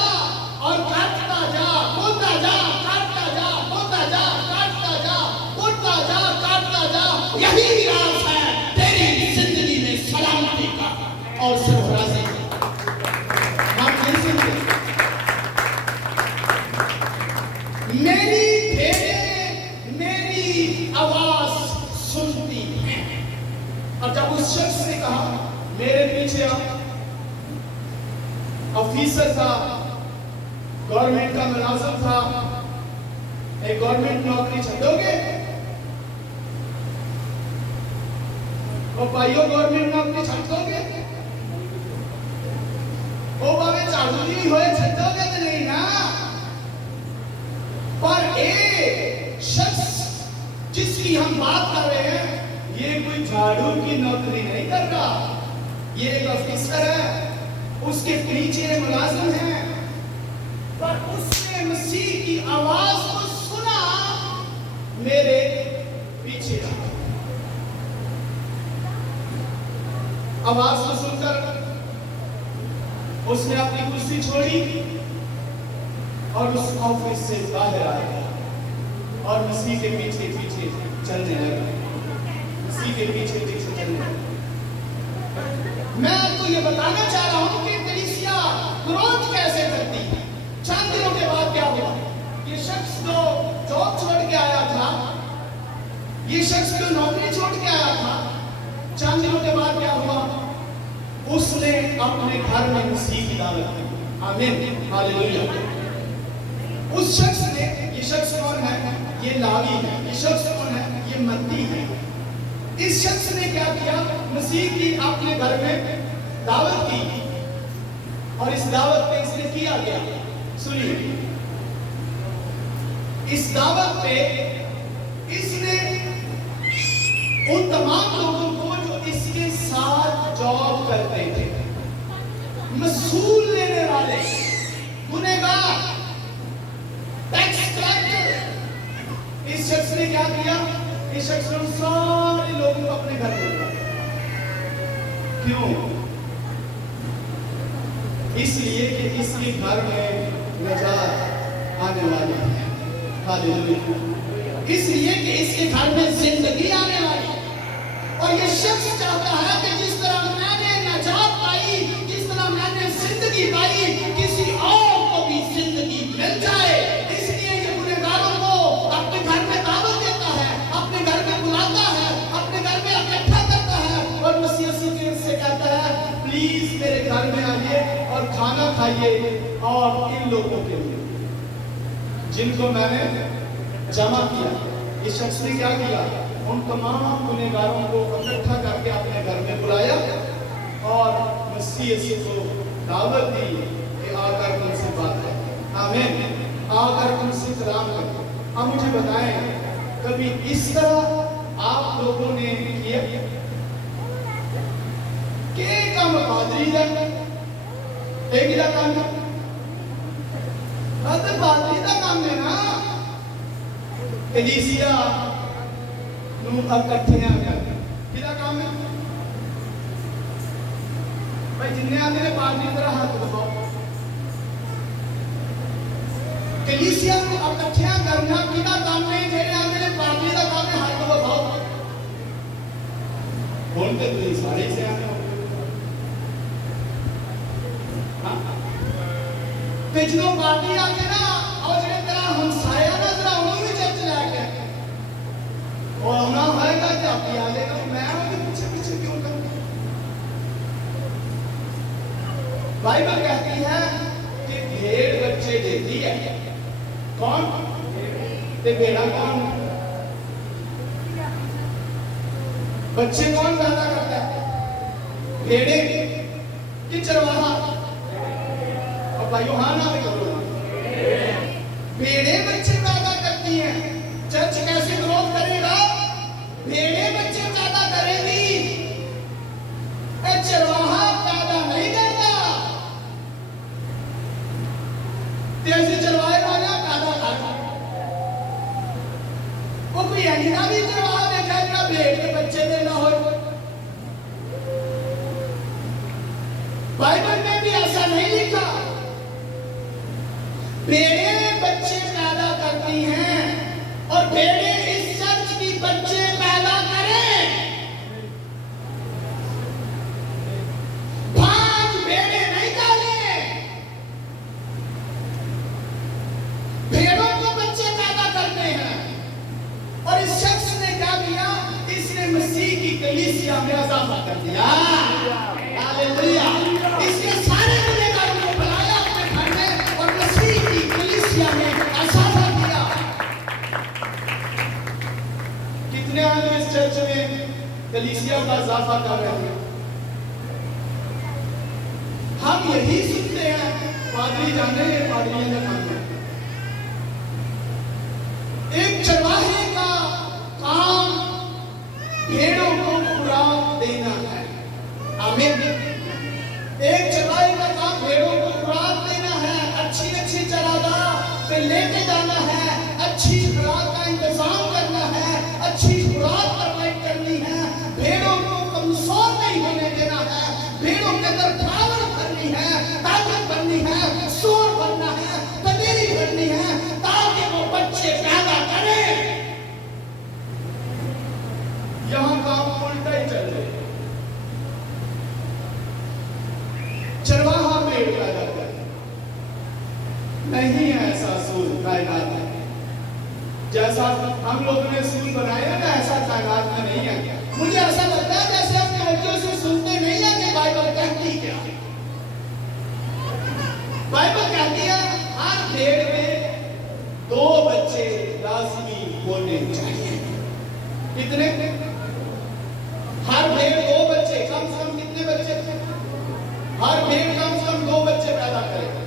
और काटता जा, बोलता जा, काटता जा, बोलता जा, काटता जा, बोलता जा, काटता जा। यही राज है तेरी जिंदगी में सलामती का और सरफराजी का। हम नहीं सुनते, मेरी भेड़ें मेरी आवाज सुनती हैं। और जब उस शख्स ने कहा मेरे पीछे आ, ऑफिसर था, गवर्नमेंट का मुलाजिम था, एक गवर्नमेंट नौकरी छोड़ोगे? और भाइयों गवर्नमेंट नौकरी छोड़ोगे? वो बाबे झाड़ू नहीं होए छोड़ोगे तो नहीं ना। पर एक शख्स जिसकी हम बात कर रहे हैं, ये कोई झाड़ू की नौकरी नहीं कर रहा, ये एक ऑफिसर है, उसके पीछे मुलाजिम है, पर उसने मसीह की आवाज को सुना, मेरे पीछे आवाज को सुनकर उसने अपनी कुर्सी छोड़ी और उस ऑफिस से बाहर आया और मसीह के पीछे पीछे चलने लगा, मसीह के पीछे पीछे चलने लगा। मैं आपको ये बताना चाह रहा हूं कि कलीसिया क्रोध कैसे करती है। चंद दिनों के बाद क्या हुआ? ये शख्स जो जॉब छोड़ के आया था, ये शख्स जो नौकरी छोड़ के आया था, चंद दिनों के बाद क्या हुआ? उसने अपने घर में मसीह की दावत दी। आमीन, हालेलुया। उस शख्स ने, ये शख्स कौन है? ये लावी है। ये शख्स कौन है? ये मत्ती है। इस शख्स ने क्या किया? मसीह की अपने घर में दावत की, और इस दावत पे इसने किया गया। सुनिए, इस दावत पे इसने उन तमाम लोगों को जो इसके साथ जॉब करते थे, मसूल लेने वाले, गुनहगार, टैक्स कलेक्टर, इस शख्स ने क्या किया? इस शख्स ने सारे लोगों को अपने घर में बुलाया। क्यों? इसलिए कि इसके घर में नजात आने वाली है। हालेलुया। इसलिए कि इसके घर में जिंदगी आने वाली है। और ये शख्स चाहता है कि जिस तरह मैंने नजात पाई, जिस तरह मैंने जिंदगी पाई, किसी और को भी जिंदगी मिल जाए। इसलिए ये गुनहगारों को अपने घर में दावत देता है, अपने घर में बुलाता है, अपने घर में इकट्ठा करता है, और मसीह से कहता है, प्लीज मेरे घर में आइए और खाना खाइए। और इन लोगों के लिए जिनको मैंने जमा किया, इस शख्स ने क्या किया? उन तमाम गुनहगारों को इकट्ठा करके अपने घर में बुलाया और मसीह को दावत दी कि आकर उनसे बात करें। आमीन, आकर उनसे सलाम करें। अब मुझे बताएं, कभी इस तरह आप लोगों ने किया के काम पादरी दा एक दा काम अते पादरी दा काम है ना, कलीसिया ਨੂੰ ਇਕੱਠਿਆਂ ਕਰ ਕਿਹਦਾ ਕੰਮ ਹੈ ਭਾਈ? ਜਿੰਨੇ ਆਂਦੇ ਨੇ ਪਾਦਰੀ ਤਰ੍ਹਾਂ ਹੱਥ ਦਿਖਾਓ। ਕਲੀਸਿਆ ਨੂੰ ਇਕੱਠਿਆਂ ਕਰਨਾ ਕਿਹਦਾ ਕੰਮ ਹੈ? ਜਿਹੜੇ ਆਂਦੇ ਨੇ ਪਾਦਰੀ ਦਾ ਕੰਮ ਹੈ, ਹੱਥ ਦਿਖਾਓ। ਹੁਣ ਤੇ ਤੁਸੀਂ ਸਾਰੇ ਸਿਆਣੇ ਹੋ। ਤੇ ਜਦੋਂ ਪਾਦਰੀ ਆ ਕੇ ਨਾ, ਉਹ ਜਿਹੜੇ ਤੇਰਾ ਹੰਸਾਇਆ ਨਾ, ਤੇਰਾ ਉਹਨੂੰ ਵੀ ਚਰਚ ਲੈ ਕੇ और होना होगा कि आप आ जाएगा। मैं उनके पीछे पीछे क्यों करूं? बाइबल कहती है कि भेड़ बच्चे देती है। कौन? ते भेड़ा कौन? बच्चे कौन पैदा करता है? भेड़े कि चरवाहा? और भाई यूहन्ना भी करो, भेड़े बच्चे पैदा करती हैं। चर्च कैसे ग्रोथ करेगा? भेड़े बच्चे पैदा करेगी, चरवाहा पैदा नहीं करता। तेजी चरवाहे वाला पैदा करता। वो कोई ऐसा भी चरवाहा देखा जरा भेड़ के बच्चे देना हो? बाइबल में भी ऐसा नहीं लिखा। भेड़े बच्चे पैदा करती हैं, और भेड़े इस चर्च की बच्चे पैदा करें। भाग भेड़े नहीं डाले, भेड़ों को बच्चे पैदा करते हैं। और इस शख्स ने क्या किया? इसने मसीह की कलीसिया में इजाफा कर दिया। हालेलुया। इसने सारे गुनहगारों को बुलाया अपने घर में और मसीह की कलीसिया में इजाफा किया। कितने आदमी इस चर्च में कलीसिया का इजाफा कर रहे हैं? हम यही सुनते हैं, पादरी जाने हैं, पादरियों का काम है। एक चरवाहे का काम भेड़ों को खुराक देना है। आमीन। एक चरवाहे का काम भेड़ों को खुराक देना है, अच्छी अच्छी चरागाह पे लेके जाना है, अच्छी खुराक का इंतजाम करना है, अच्छी खुराक प्रोवाइड करनी है, भेड़ों को कमजोर नहीं होने देना है, भेड़ों के अंदर पावर भरनी है, ताकत बननी है, शोर बनना है, तबेरी बननी है, ताकि वो बच्चे पैदा करें। यहाँ काम उल्टा ही चल रहा है। चरवाहा भेड़ पैदा करे नहीं, जैसा हम लोगों ने स्कूल बनाया ना, ऐसा कायनात में नहीं है। मुझे ऐसा लगता है जैसे अपने बच्चों से सुनते नहीं है कि बाइबल कहती क्या है। बाइबल कहती है हर भेड़ में 2 बच्चे लाजमी होने चाहिए। कितने? हर भेड़ 2 बच्चे, कम से कम कितने बच्चे? हर भेड़ कम से कम 2 बच्चे पैदा करेगा।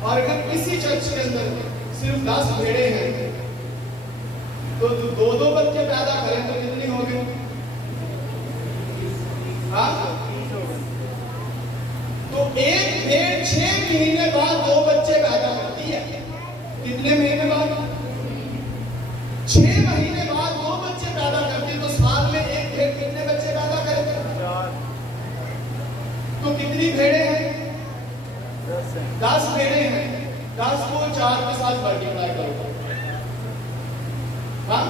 और अगर किसी चर्च के अंदर सिर्फ 10 भेड़े हैं तो 2-2 बच्चे पैदा करें तो कितनी हो गई? तो एक भेड़ 6 महीने बाद 2 बच्चे पैदा करती है। कितने महीने बाद? 6 महीने बाद 2 बच्चे पैदा करती है। तो साल में एक भेड़ कितने बच्चे पैदा करेगी? 4। तो कितनी भेड़ें हैं? 10 भेड़ें हैं। 10 को 4 के साथ मल्टीप्लाई करो। हाँ,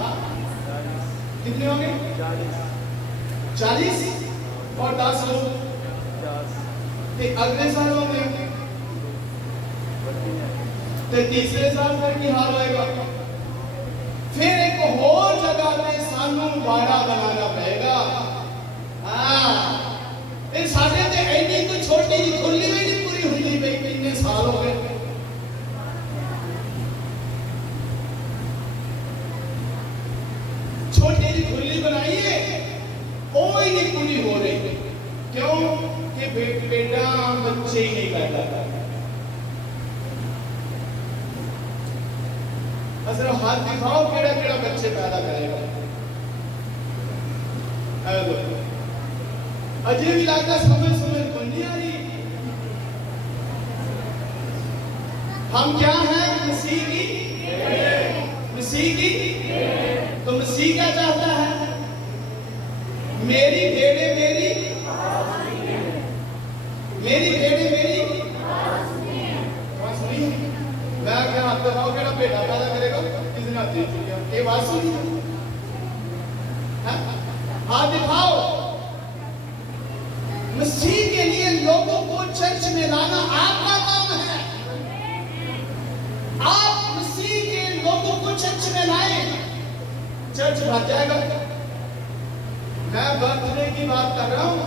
कितने होंगे? 40 और 10 लोग अगले साल होंगे। तो तीसरे साल फिर की हाल होएगा। फिर एक और जगह पे सानू बाड़ा बनाना पड़ेगा। फिर साढ़े ते ऐनी कोई छोटी जी खुली भी नहीं पूरी हुई भाई कितने साल हो गए। छोटी जी खुली बनाइए, कोई नहीं पूरी हो रही। क्यों? कि बेटा बच्चे ही नहीं पैदा करता। अगर हाथ दिखाओ केड़ा केड़ा बच्चे पैदा करेगा। अजय भी लगता समझ को नहीं आ रही। हम क्या हैं? मसीह की। मसीह की। तो मसीह क्या चाहता है? मेरी भेड़ें मेरी भेड़ें मेरी मैं क्या हाथ दिखाओ केड़ा बेटा पैदा करेगा? किसने हाथ दिया? ये बात सुनी? हाथ दिखाओ। मसीह के लिए लोगों को चर्च में लाना आपका काम है। आप मसीह के लोगों को चर्च में लाए, चर्च भर जाएगा। मैं बर्थडे की बात कर रहा हूं,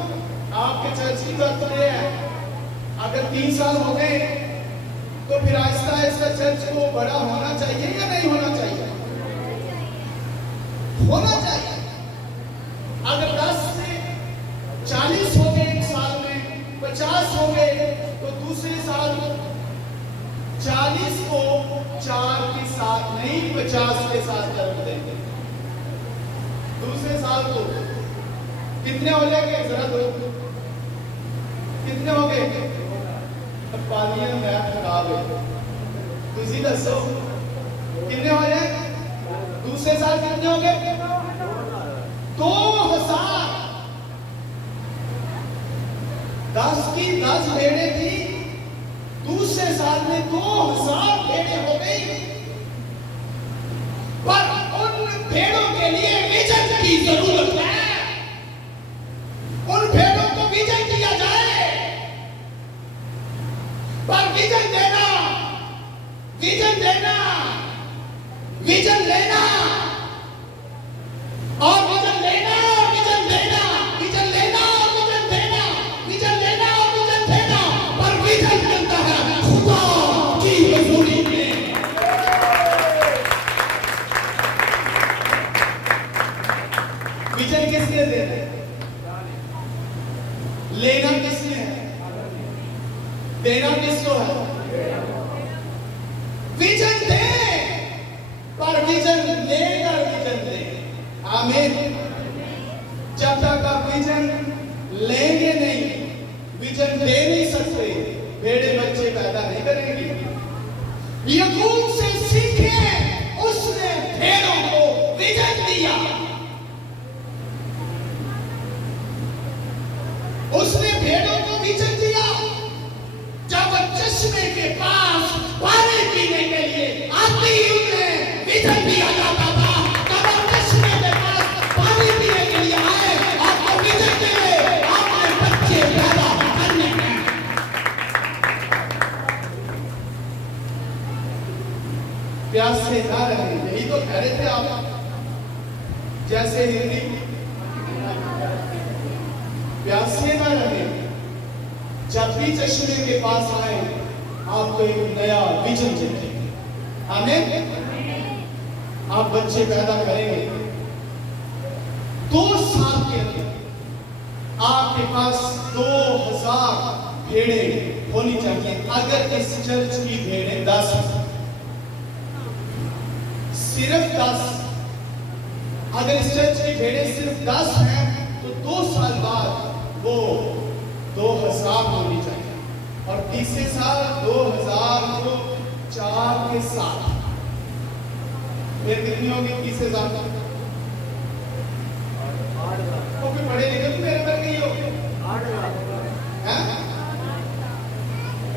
आपके चर्च की बर्थडे है। अगर 3 साल हो गए तो फिर आहिस्ता आहिस्ता चर्च को बड़ा होना चाहिए या नहीं होना चाहिए? होना चाहिए। अगर 10 से 40 हो गए एक साल में, 50 हो गए तो दूसरे साल 40 को 4 के साथ नहीं 50 के साथ जन्म देंगे। दूसरे साल को कितने हो जाएंगे? जरा दो, कितने हो गए? पानी मैथ खराब है, तुझी दसो कितने हो जाए? दूसरे साल कितने हो गए? 2000। 10 की 10 भेड़ें थी, दूसरे साल में 2000 भेड़ें हो गई। पर उन भेड़ों के लिए विजन की जरूरत है। उन भेड़ों को विजन दिया जाए। पर विजन देना, विजन देना, विजन लेना और विजन लेना और विजन देना, विजन लेना और विजन देना, विजन लेना और विजन देना। पर विजन मिलता है खुदा की हजूरी में। विजन किसने दे रहे? लेना किसने है? देना किसको है? विजन दे, पर विजन लेकर विजन दे। आमीन। जब तक आप विजन लेंगे नहीं, विजन दे नहीं सकते, बेड़े बच्चे पैदा नहीं करेंगे। याकूब से सीखे, उसने भेड़ों को विजन दिया। उसने भेड़ों को विजन दिया। जब चश्मे के पास पानी पीने के लिए आती उन्हें विजन दिया जाता था। जब चश्मे के पास पानी पीने के लिए आए, आपको विजन दिए, आपने बच्चे पैदा करने हैं। प्यासे ना रहे, यही तो कह रहे थे आप। जैसे हिंदी प्यासे ना रहे, जब भी चश्मे के पास आए आपको एक नया विजन चाहिए। आमीन। आप बच्चे पैदा करेंगे, 2 साल के अंदर आपके पास 2000 भेड़ें होनी चाहिए। अगर इस चर्च की भेड़ें 10, सिर्फ 10, अगर इस चर्च की भेड़ें सिर्फ 10 हैं तो 2 साल बाद वो 2000 होनी चाहिए, और तीसरे साल 2000 को 4 के साथ फिर कितनी होगी? 30,000। तो फिर पढ़े लिखे तो मेरे पर नहीं हो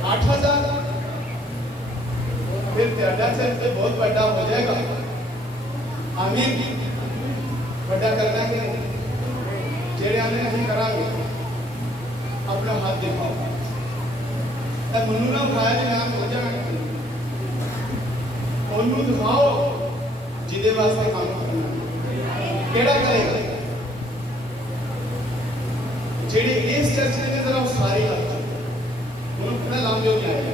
8,000। फिर तेरा चर्च तो बहुत बड़ा हो जाएगा। आमीन। बड़ा करना के जेड़े हमने नहीं करांगे, अपना हाथ दिखाओ। तब मनु ना उठाया जी नाम हो जाएगा, उन्होंने दिखाओ जिदे वास्ते काम करना केड़ा करेगा। जेड़े इस चर्च के जरा सारे हाथ उन्होंने पता लांबे हो जाएगा,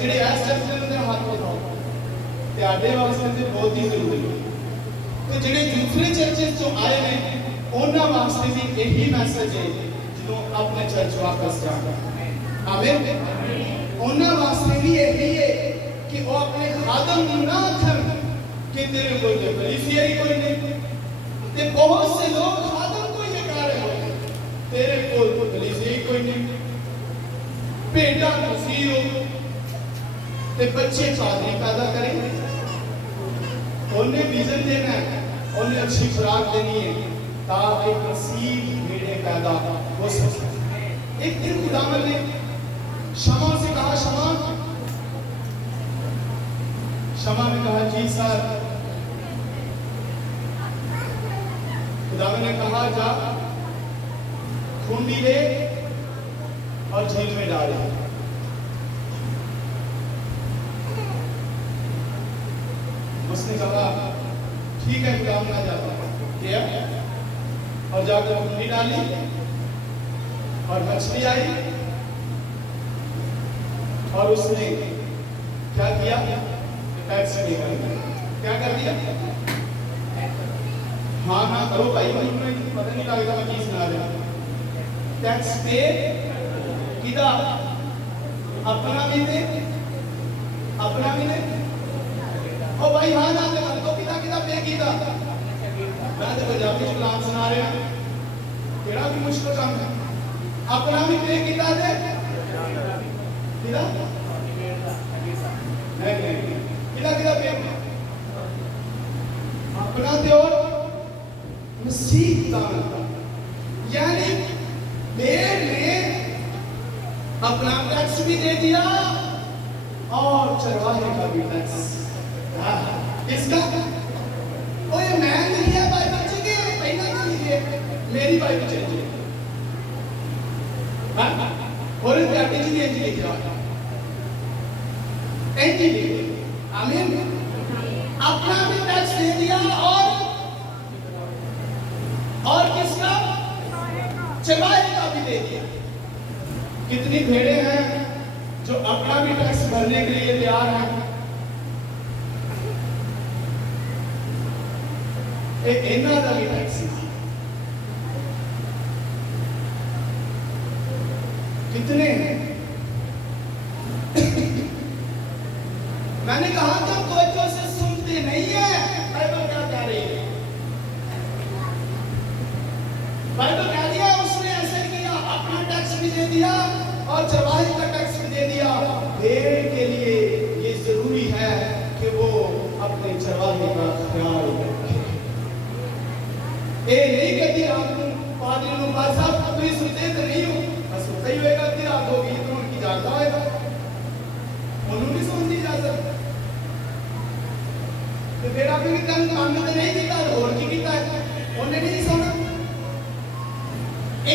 जेड़े इस चर्च के अंदर हाथ उठाओ ते आडे वास्ते ते बहुत ही जरूरी है। तो जेड़े दूसरे चर्चेस जो आए ने उन्हां वास्ते भी यही मैसेज है जो अपने चर्च वापस जाना। आमीन। उन्हां वास्ते भी यही है कि वो अपने खादम ना कर कि तेरे कोई तो कलीसिया ही कोई नहीं, ते बहुत से लोग खादम को ये कह रहे हो तेरे कोई तो कलीसिया ही कोई नहीं, बेटा मसीह हो ते बच्चे पादरी पैदा करेंगे। उन्हें विजन देना है, उन्हें अच्छी खुराक देनी है ताकि मसीह भेड़ें पैदा हो सके। एक दिन खुदावंद ने शमा से कहा, शमा ने कहा जी सर, खुदावंद ने कहा जा खूंडी ले और झील में डाले। उसने कहा ठीक है खुदावंद, ना जाता किया और जाकर खूंडी डाली और मछली आई और उसने क्या किया? टैक्स पे कर दिया। क्या कर दिया? हाँ करो भाई, मुझे पता नहीं लगता मैं की सुना रहा। टैक्स पे किदा अपना भी दे, अपना भी दे। ओ भाई हाँ ना तो किदा पे किदा। मैं तो पंजाबी च कलाम सुना रहा, केड़ा भी मुश्किल काम है। अपना भी पे किदा दे, किदा किदा पे अपना दे और मसीह दान, यानी भेड़ ने अपना टैक्स भी दे दिया और चरवाहे का भी टैक्स। इसका ओए मैं नहीं है बाइबल चाहिए, पहला चाहिए मेरी बाइबल चाहिए। और इस बैठे जी एंजी लिखा एंजी लिखे। आमीन। अपना भी टैक्स दे दिया और किसका? चरवाहे का भी दे दिया। कितनी भेड़ें हैं जो अपना भी टैक्स भरने के लिए तैयार हैं? इन्ना का भी टैक्स कितने हैं? मैंने कहा तो तवज्जो से सुनते नहीं है। बाइबल क्या कह रही है? बाइबल कह दिया उसने ऐसे किया, अपना टैक्स भी दे दिया और चरवाहे का टैक्स भी दे दिया। भेड़ के लिए ये जरूरी है कि वो अपने चरवाहे का ख्याल रखे। ये नहीं कहती आपको पादरी नु पास साहब तो ये सुनते तो नहीं हो, बस सही होएगा कि रात होगी तो उनकी जागता होएगा, उन्होंने भी सुन दी इजाजत। तो फिर आपने कल काम तो नहीं किया और की किया है, उन्हें नहीं सुना।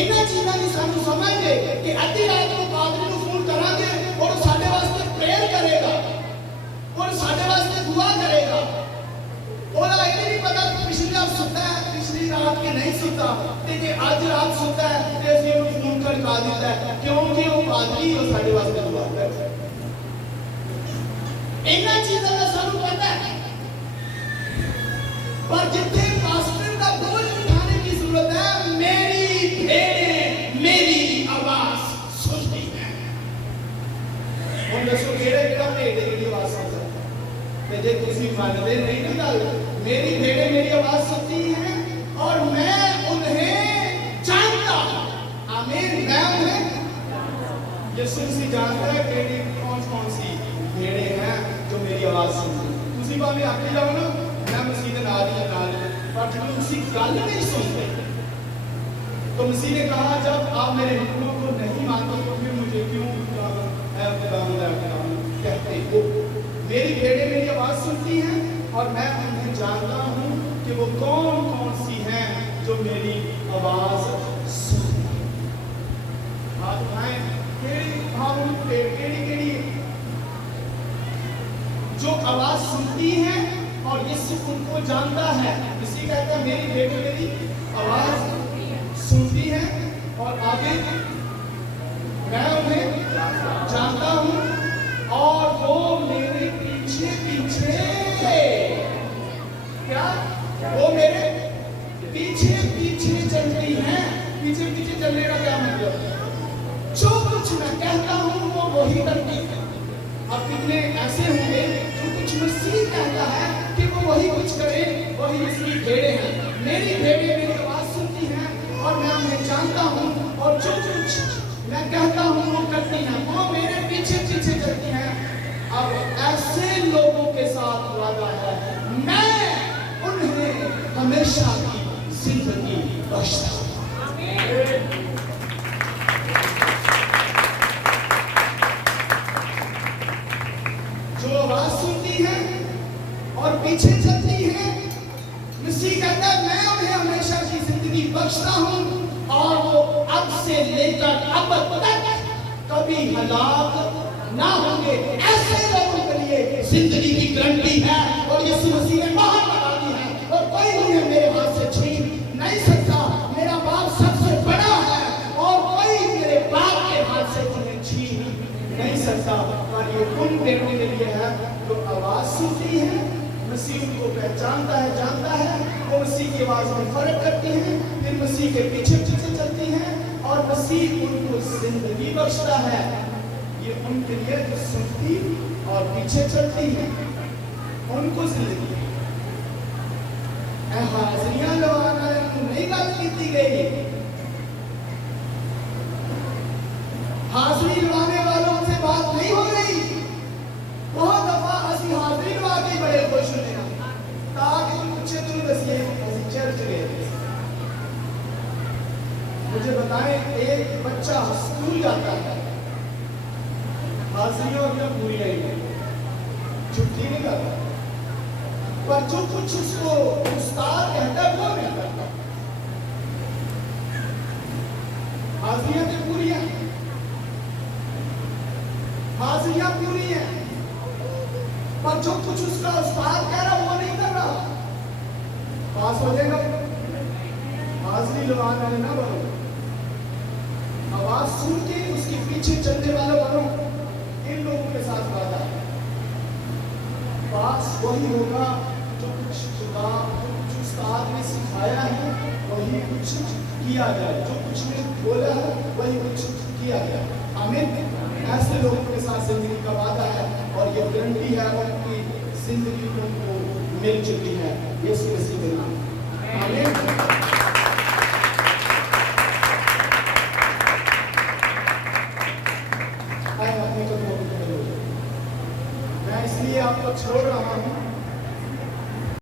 इन्ना चीज़ां की सानू समझ है कि अद्धी रात को पादरी नु फोन करांगे और साडे वास्ते प्रेयर करेगा और साडे वास्ते दुआ रात के नहीं सुता ते जे आज रात सुता है ते ਅਸੀਂ ਉਹਨੂੰ ਫੋਨ ਕਰਵਾ ਦਿੱਤਾ ਹੈ ਕਿਉਂਕਿ ਉਹ ਪਾਦਰੀ ਉਹ ਸਾਡੇ ਵਾਸਤੇ ਦੁਆ ਕਰਦਾ ਹੈ। ਇਹਨਾਂ ਚੀਜ਼ਾਂ ਦਾ ਸਾਨੂੰ ਪਤਾ ਹੈ पर जितने पास्टर का बोझ उठाने की जरूरत है मेरी भेड़ें मेरी आवाज सुनती है। हम दसो केड़े केड़ा भेड़े की आवाज सुन सकता है जे तुसी मानते नहीं ना गल मेरी भेड़ें मेरी आवाज सुनती हैं और मैं उन्हें जानता हूं। आमीन। मैं उन्हें यीशु मसीह जानता है केड़ी कौन सी भेड़ें हैं जो मेरी आवाज सुनती हैं। तुसी भावे आके जाओ ना मैं मसीह के नाल ही नाल पर जब मसीह गल नहीं सुनते तो मसीह ने कहा जब आप मेरे हुक्मों को नहीं मानते तो फिर मुझे क्यों कहते हो। मेरी भेड़ें मेरी आवाज सुनती हैं और मैं उन्हें जानता हूं कि वो कौन सी हैं जो मेरी आवाज सुनती हैं। हाथ उठाएं केड़ी जो आवाज सुनती हैं और यीशु उनको जानता है। इसी कहता है मेरी बेटी मेरी आवाज सुनती है और आगे मैं उन्हें जानता हूं और वो मेरे पीछे पीछे क्या वो मेरे पीछे पीछे चलती हैं। पीछे पीछे चलने का क्या मतलब? जो कुछ मैं कहता हूं वो वही करती है। अब कितने ऐसे होंगे जो कुछ मसीह कहता है कि वो वही कुछ करे वही इसकी भेड़ें हैं। मेरी भेड़ें मेरी आवाज सुनती हैं और मैं उन्हें जानता हूं और जो कुछ मैं कहता हूं वो करती हैं। वो मेरे पीछे पीछे चलती हैं। अब ऐसे लोगों के साथ वादा है मैं उन्हें हमेशा की जिंदगी बख्शता हूं। जो आवाज सुनती है और पीछे चलती है मसीह कहता है मैं उन्हें हमेशा की जिंदगी बख्शता हूं और वो अब से लेकर अब तक कभी हलाक ना होंगे। ऐसे लोगों के लिए जिंदगी की गारंटी है और यीशु मसीह ने बाहर लगा दी है और कोई उन्हें मेरे हाथ से छीन नहीं सकता। मेरा बाप सबसे बड़ा है और कोई मेरे बाप के हाथ से उन्हें छीन नहीं सकता। और ये उन भेड़ों के लिए है जो आवाज सुनती है मसीह उनको पहचानता है जानता है वो मसीह की आवाज में फर्क करती है फिर मसीह के पीछे पीछे चलती है और मसीह उनको जिंदगी बख्शता है। ये उनके लिए जो सुनती और पीछे चलती है उनको जिंदगी हाजिरियां लगाना नहीं गल की गई। हाजिरी लगाने वालों से बात नहीं हो रही। बहुत दफा असि हाजिरी लगा के बड़े खुश होते हैं ताकि तुम पूछे तुम दसिए असि चर्च गए। मुझे बताएं एक बच्चा स्कूल जाता है हाजिरियों की पूरी नहीं छुट्टी नहीं करता पर जो कुछ उसको उस्ताद कहता है वो नहीं करता। हाजिरियां तो पूरी है हाजिरियां पूरी है पर जो कुछ उसका उस्ताद कह रहा वो नहीं कर रहा। पास हो जाएगा हाजिरी लगाने वाले ना बनो आवाज सुन के उसके पीछे चलने वाले बनो। इन लोगों के साथ वादा है पास वही होगा जो कुछ खुदा जो कुछ उस्ताद ने सिखाया है वही कुछ किया जाए जो कुछ ने बोला है वही कुछ किया जाए। आमीन। ऐसे लोगों के साथ जिंदगी का वादा है और ये गारंटी है उनकी जिंदगी उनको मिल चुकी है यीशु मसीह के नाम। आमीन।